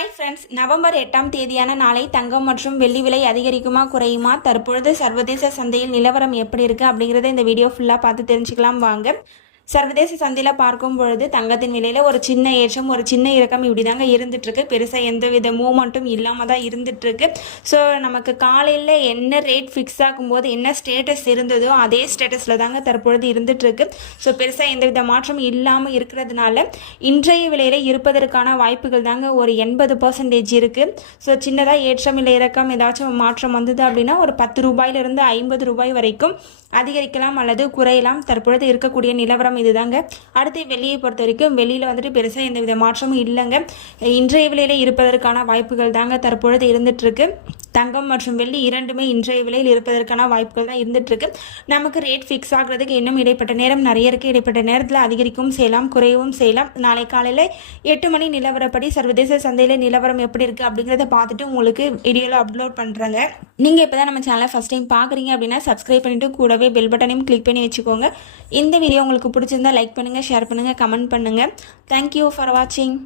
Hi friends, November 8ஆம் தேதியான நாளை தங்கம் மற்றும் வெள்ளி விலை அதிகரிக்குமா குறையுமா, தற்பொழுது சர்வதேச சந்தையில் நிலவரம் எப்படி இருக்குது அப்படிங்கிறத இந்த வீடியோ ஃபுல்லாக பார்த்து தெரிஞ்சுக்கலாம் வாங்க. சர்வதேச சந்தையில் பார்க்கும் பொழுது தங்கத்தின் விலையில் ஒரு சின்ன ஏற்றம் ஒரு சின்ன இறக்கம் இப்படி தாங்க இருந்துகிட்ருக்கு. பெருசாக எந்தவித மூமெண்ட்டும் இல்லாமல் தான் இருந்துகிட்ருக்கு. ஸோ நமக்கு காலையில் என்ன ரேட் ஃபிக்ஸ் ஆகும்போது என்ன ஸ்டேட்டஸ் இருந்ததோ அதே ஸ்டேட்டஸில் தாங்க தற்பொழுது இருந்துகிட்ருக்கு. ஸோ பெருசாக எந்தவித மாற்றம் இல்லாமல் இருக்கிறதுனால இன்றைய விலையில் இருப்பதற்கான வாய்ப்புகள் தாங்க ஒரு 80% இருக்குது. ஸோ சின்னதாக ஏற்றம் இல்லை இறக்கம் ஏதாச்சும் மாற்றம் வந்தது அப்படின்னா ஒரு 10 ரூபாயிலிருந்து 50 ரூபாய் வரைக்கும் அதிகரிக்கலாம் அல்லது குறையலாம். தற்பொழுது இருக்கக்கூடிய நிலவரம் இதுதாங்க. அடுத்து வெள்ளியை பொறுத்த வரைக்கும் வெளியில் வந்துட்டு பெருசாக எந்த வித மாற்றமும் இல்லைங்க. இன்றைய விலையில் இருப்பதற்கான வாய்ப்புகள் தாங்க தற்பொழுது இருந்துகிட்ருக்கு. தங்கம் மற்றும் வெள்ளி இரண்டுமே இன்றைய விலையில் இருப்பதற்கான வாய்ப்புகள் தான் இருந்துகிட்ருக்கு. நமக்கு ரேட் ஃபிக்ஸ் ஆகிறதுக்கு இன்னும் இடைப்பட்ட நேரம் நிறைய இருக்குது. இடைப்பட்ட நேரத்தில் அதிகரிக்கவும் செய்யலாம், குறையவும் செய்யலாம். நாளை காலையில் 8 மணி நிலவரப்படி சர்வதேச சந்தையில் நிலவரம் எப்படி இருக்குது அப்படிங்கிறத பார்த்துட்டு உங்களுக்கு வீடியோவில் அப்லோட் பண்ணுறேங்க. நீங்கள் இப்போ தான் நம்ம சேனலை ஃபஸ்ட் டைம் பார்க்குறீங்க அப்படின்னா சப்ஸ்கிரைப் பண்ணிவிட்டு கூடவே பெல் பட்டனையும் கிளிக் பண்ணி வச்சுக்கோங்க. இந்த வீடியோ உங்களுக்கு பிடிச்சிருந்தா லைக் பண்ணுங்கள், ஷேர் பண்ணுங்கள், கமெண்ட் பண்ணுங்கள். தேங்க்யூ ஃபார் வாட்சிங்.